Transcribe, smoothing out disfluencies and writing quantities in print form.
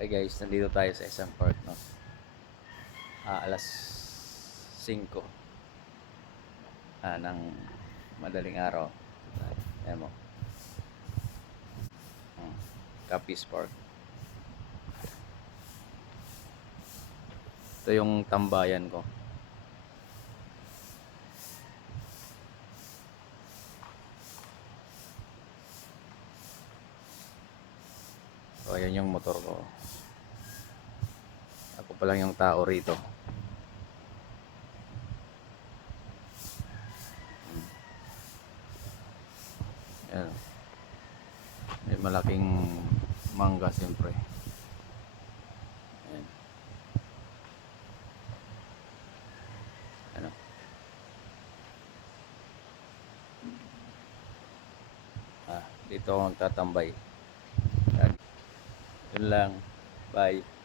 Hey guys, nandito tayo sa isang park, no? Alas 5 ng madaling araw. Ayan mo. Capiz Park. Ito yung tambayan ko. So, ayan yung motor ko. Ako pa lang yung tao rito. Ayan. May malaking mangga siyempre. Ayan. Ano? Dito ako magtatambay. Yun lang. Bye.